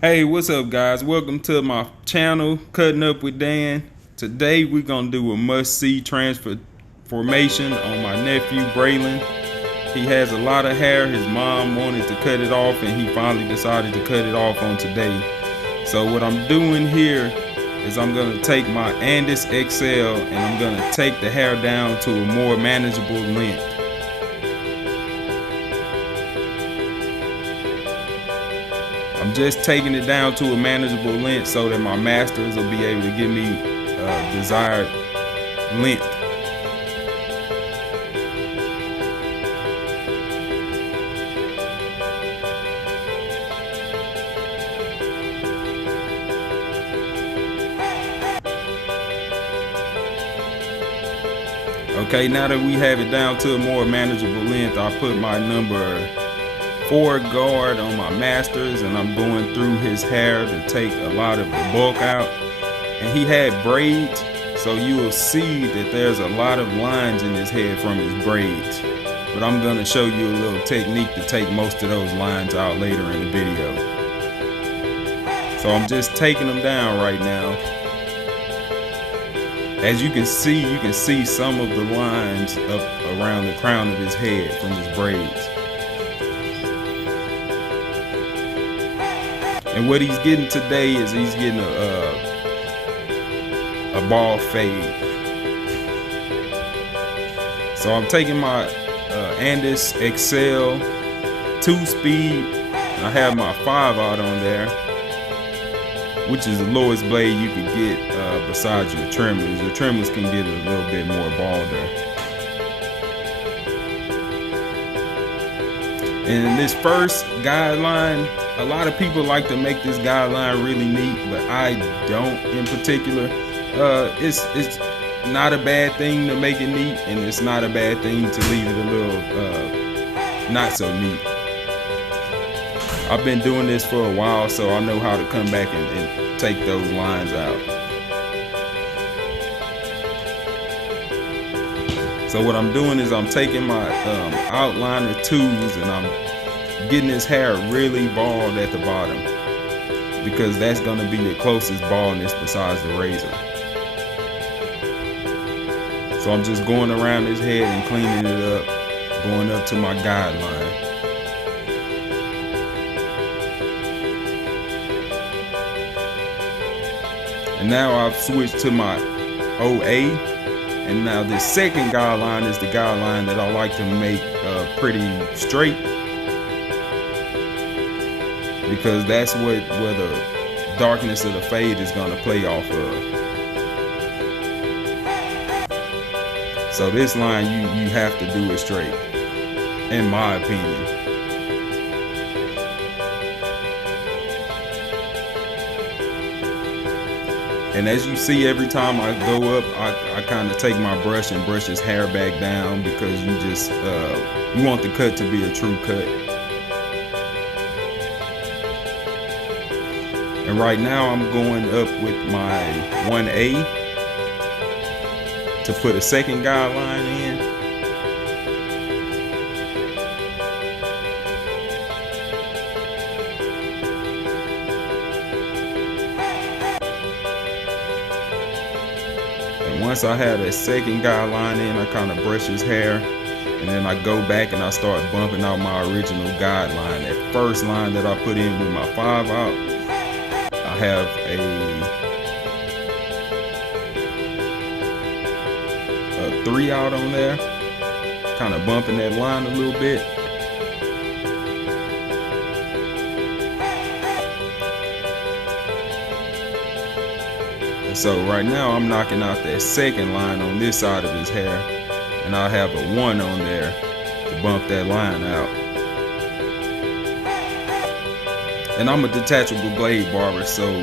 Hey, what's up, guys? Welcome to my channel, Cutting Up with Dan. Today we're gonna do a must-see transformation on my nephew Braylon. He has a lot of hair. His mom wanted to cut it off, and he finally decided to cut it off on today. So what I'm doing here is I'm gonna take my Andis XL and I'm gonna take the hair down to a more manageable length. I'm just taking it down to a manageable length so that my masters will be able to give me desired length. Okay, now that we have it down to a more manageable length, I put my number 4 guard on my masters and I'm going through his hair to take a lot of the bulk out. And he had braids, so you will see that there's a lot of lines in his head from his braids. But I'm gonna show you a little technique to take most of those lines out later in the video. So I'm just taking them down right now. As you can see some of the lines up around the crown of his head from his braids. And what he's getting today is he's getting a ball fade. So I'm taking my Andis XL 2-speed. I have my 5/0 on there, which is the lowest blade you could get besides your trimmers. Your trimmers can get a little bit more balder. And this first guideline, a lot of people like to make this guideline really neat, but I don't in particular. It's not a bad thing to make it neat, and it's not a bad thing to leave it a little not so neat. I've been doing this for a while, so I know how to come back and take those lines out. So what I'm doing is I'm taking my outliner tools and I'm getting his hair really bald at the bottom, because that's going to be your closest baldness besides the razor. So I'm just going around his head and cleaning it up, going up to my guideline. And now I've switched to my OA. And now this second guideline is the guideline that I like to make pretty straight, because that's where the darkness of the fade is going to play off of. So this line you have to do it straight, in my opinion. And as you see, every time I go up, I kind of take my brush and brush his hair back down, because you just you want the cut to be a true cut. And right now I'm going up with my 1A to put a second guideline in. Once I have that second guideline in, I kind of brush his hair, and then I go back and I start bumping out my original guideline. That first line that I put in with my 5/0, I have a 3/0 on there, kind of bumping that line a little bit. So right now I'm knocking out that second line on this side of his hair, and I'll have a 1 on there to bump that line out. And I'm a detachable blade barber, so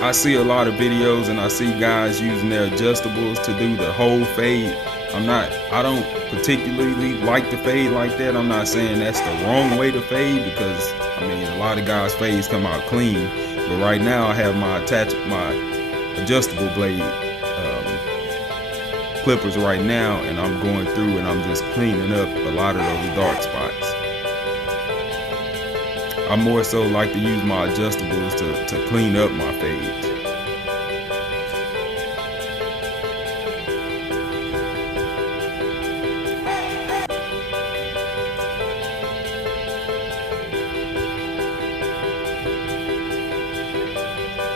I see a lot of videos and I see guys using their adjustables to do the whole fade. I don't particularly like the fade like that. I'm not saying that's the wrong way to fade, because I mean, a lot of guys' fades come out clean. But right now I have my adjustable blade clippers right now, and I'm going through and I'm just cleaning up a lot of those dark spots. I more so like to use my adjustables to clean up my fades.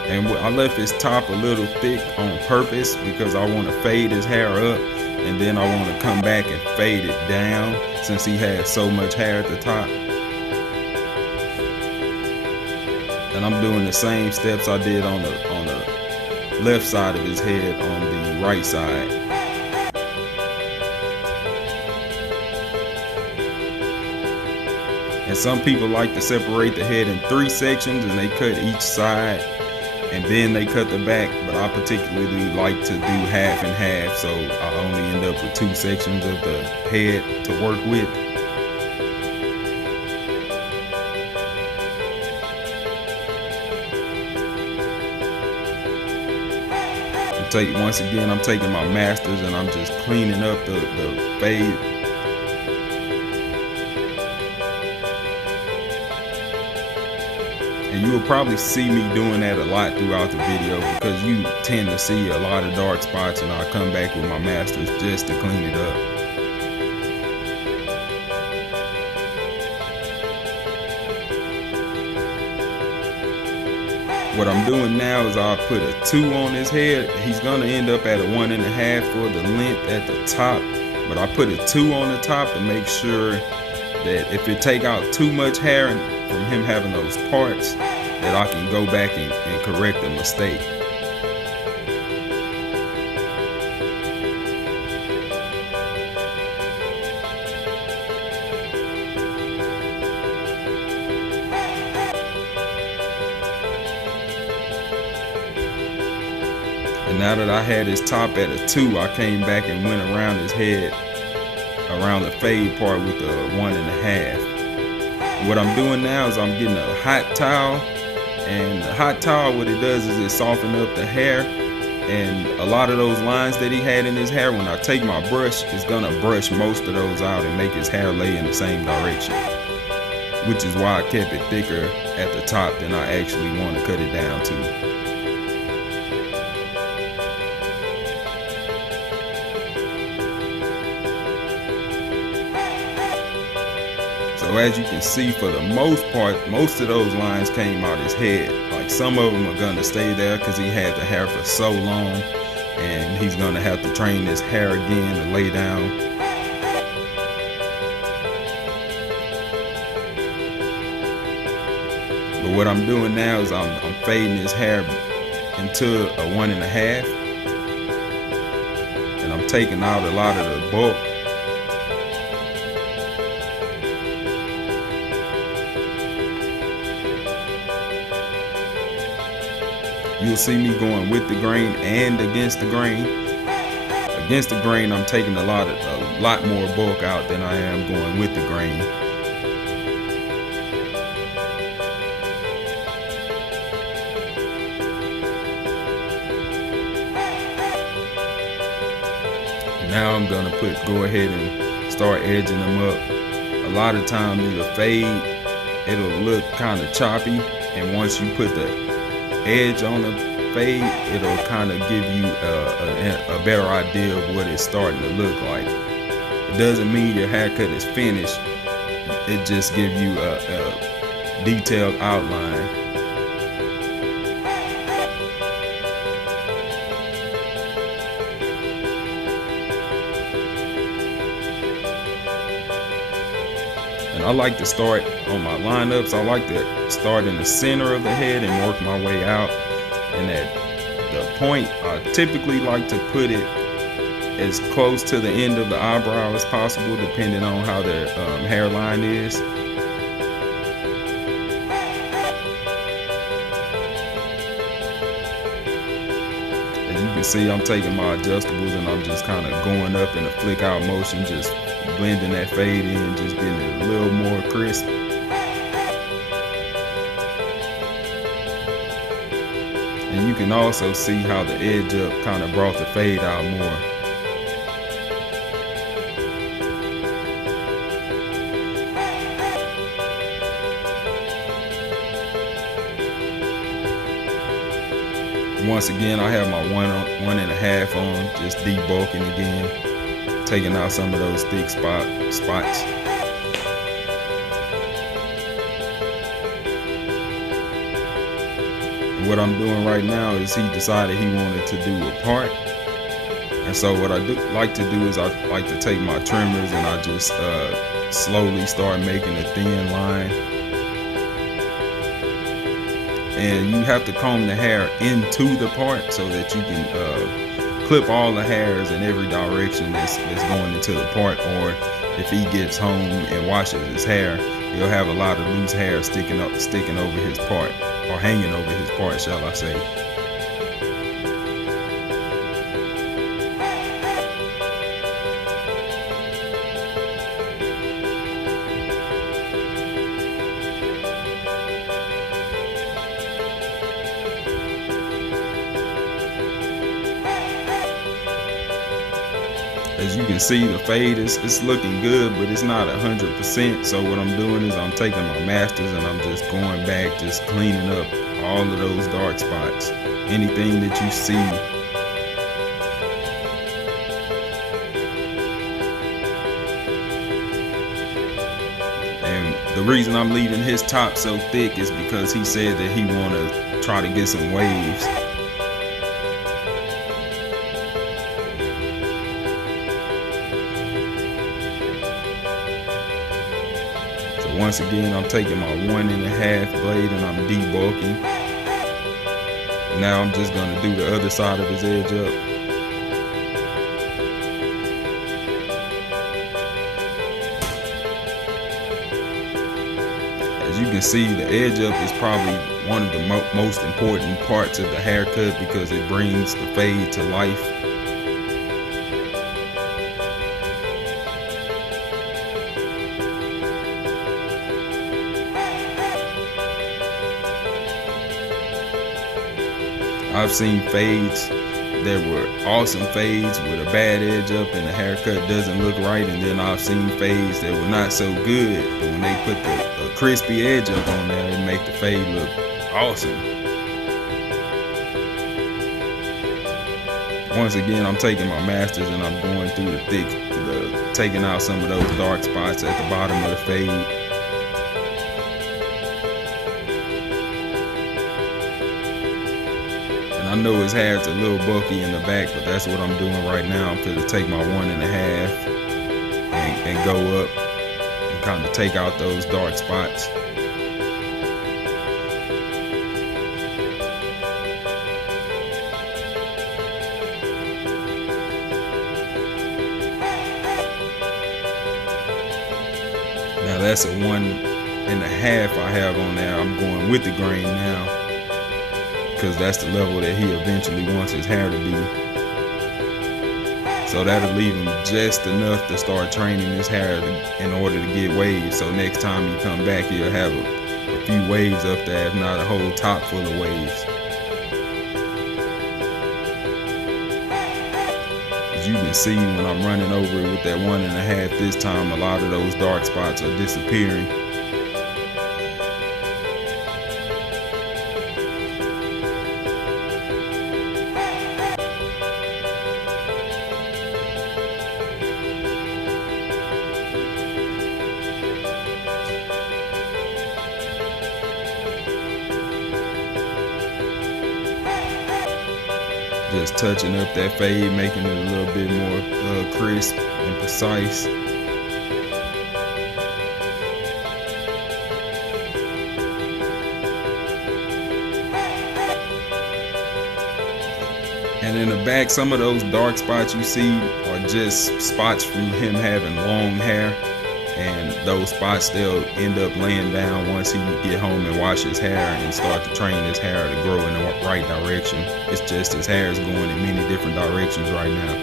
And I left his top a little thick on purpose because I want to fade his hair up, and then I want to come back and fade it down since he has so much hair at the top. And I'm doing the same steps I did on the left side of his head on the right side. And some people like to separate the head in 3 sections and they cut each side and then they cut the back, but I particularly like to do half and half, so I only end up with 2 sections of the head to work with. Once again, I'm taking my masters and I'm just cleaning up the fade. And you will probably see me doing that a lot throughout the video because you tend to see a lot of dark spots, and I'll come back with my masters just to clean it up. What I'm doing now is I'll put a 2 on his head. He's gonna end up at a 1.5 for the length at the top, but I put a 2 on the top to make sure that if it take out too much hair from him having those parts, that I can go back and correct the mistake. And now that I had his top at a 2, I came back and went around his head, around the fade part with a 1.5. What I'm doing now is I'm getting a hot towel, and the hot towel, what it does is it softens up the hair, and a lot of those lines that he had in his hair, when I take my brush, it's gonna brush most of those out and make his hair lay in the same direction, which is why I kept it thicker at the top than I actually want to cut it down to. So as you can see, for the most part, most of those lines came out his head. Like some of them are gonna stay there because he had the hair for so long, and he's gonna have to train his hair again to lay down. But what I'm doing now is I'm fading his hair into a 1.5, and I'm taking out a lot of the bulk. You'll see me going with the grain and against the grain. Against the grain, I'm taking a lot more bulk out than I am going with the grain. Now I'm gonna go ahead and start edging them up. A lot of times the fade, it'll look kind of choppy, and once you put the edge on the fade, it'll kind of give you a better idea of what it's starting to look like. It doesn't mean your haircut is finished, it just gives you a detailed outline. And I like to start on my lineups, I like to start in the center of the head and work my way out. And at the point, I typically like to put it as close to the end of the eyebrow as possible, depending on how their hairline is. As you can see, I'm taking my adjustables and I'm just kind of going up in a flick out motion, just blending that fade in, just getting it a little more crisp. And you can also see how the edge up kind of brought the fade out more. Once again, I have my 1.5 on, just debulking again, taking out some of those thick spots. And what I'm doing right now is he decided he wanted to do a part. And so what I like to do is I like to take my trimmers and I just slowly start making a thin line. And you have to comb the hair into the part so that you can clip all the hairs in every direction that's going into the part. Or if he gets home and washes his hair, he'll have a lot of loose hair sticking over his part, or hanging over his part, shall I say. As you can see, the fade it's looking good, but it's not 100%. So what I'm doing is I'm taking my masters and I'm just going back, just cleaning up all of those dark spots, anything that you see. And the reason I'm leaving his top so thick is because he said that he want to try to get some waves. Once again, I'm taking my 1.5 blade and I'm debulking. Now I'm just going to do the other side of his edge up. As you can see, the edge up is probably one of the most important parts of the haircut because it brings the fade to life. I've seen fades that were awesome fades with a bad edge up and the haircut doesn't look right, and then I've seen fades that were not so good, but when they put the crispy edge up on there, it make the fade look awesome. Once again, I'm taking my masters and I'm going through taking out some of those dark spots at the bottom of the fade. I know his hair's a little bulky in the back, but that's what I'm doing right now. I'm going to take my 1.5 and go up and kind of take out those dark spots. Now that's a 1.5 I have on there. I'm going with the grain now, because that's the level that he eventually wants his hair to be. So that'll leave him just enough to start training his hair in order to get waves. So next time you come back, he'll have a few waves up there, if not a whole top full of waves. As you can see, when I'm running over it with that 1.5 this time, a lot of those dark spots are disappearing. Just touching up that fade, making it a little bit more crisp and precise. And in the back, some of those dark spots you see are just spots from him having long hair. And those spots, they'll end up laying down once he get home and wash his hair and start to train his hair to grow in the right direction. It's just his hair is going in many different directions right now.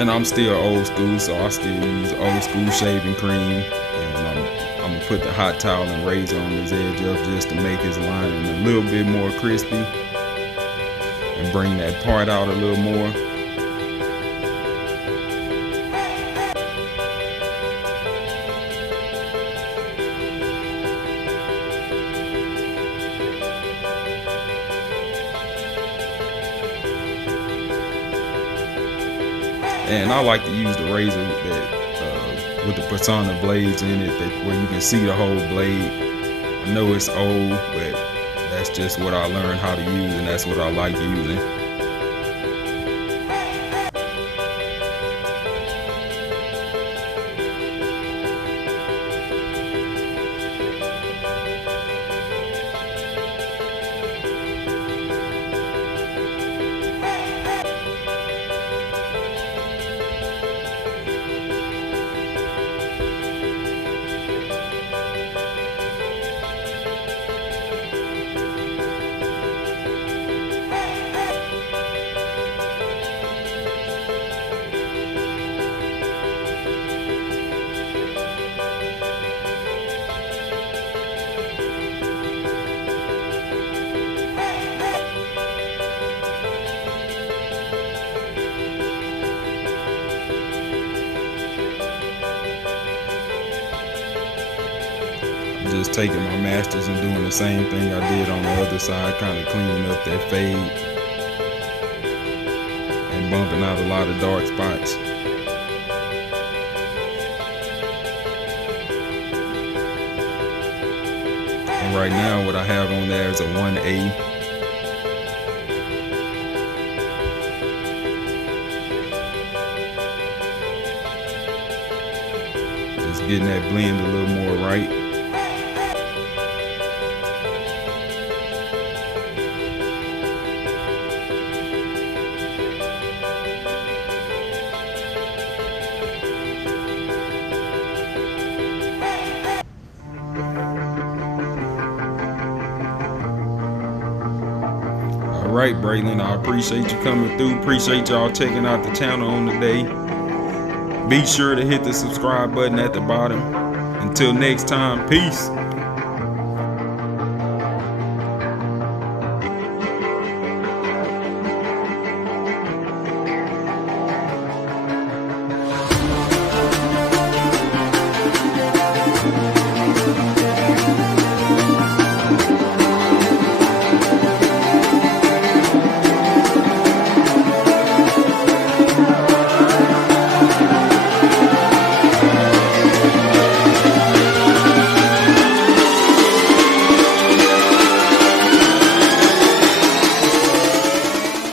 And I'm still old school, so I still use old school shaving cream. And I'm gonna put the hot towel and razor on his edge up just to make his lining a little bit more crispy and bring that part out a little more. And I like to use the razor with the Personna blades in it, where you can see the whole blade. I know it's old, but that's just what I learned how to use, and that's what I like using. Just taking my masters and doing the same thing I did on the other side, kind of cleaning up that fade and bumping out a lot of dark spots. And right now what I have on there is a 1A. Just getting that blend a little more right. All right, Braylon, I appreciate you coming through. Appreciate y'all checking out the channel on today. Be sure to hit the subscribe button at the bottom. Until next time, peace.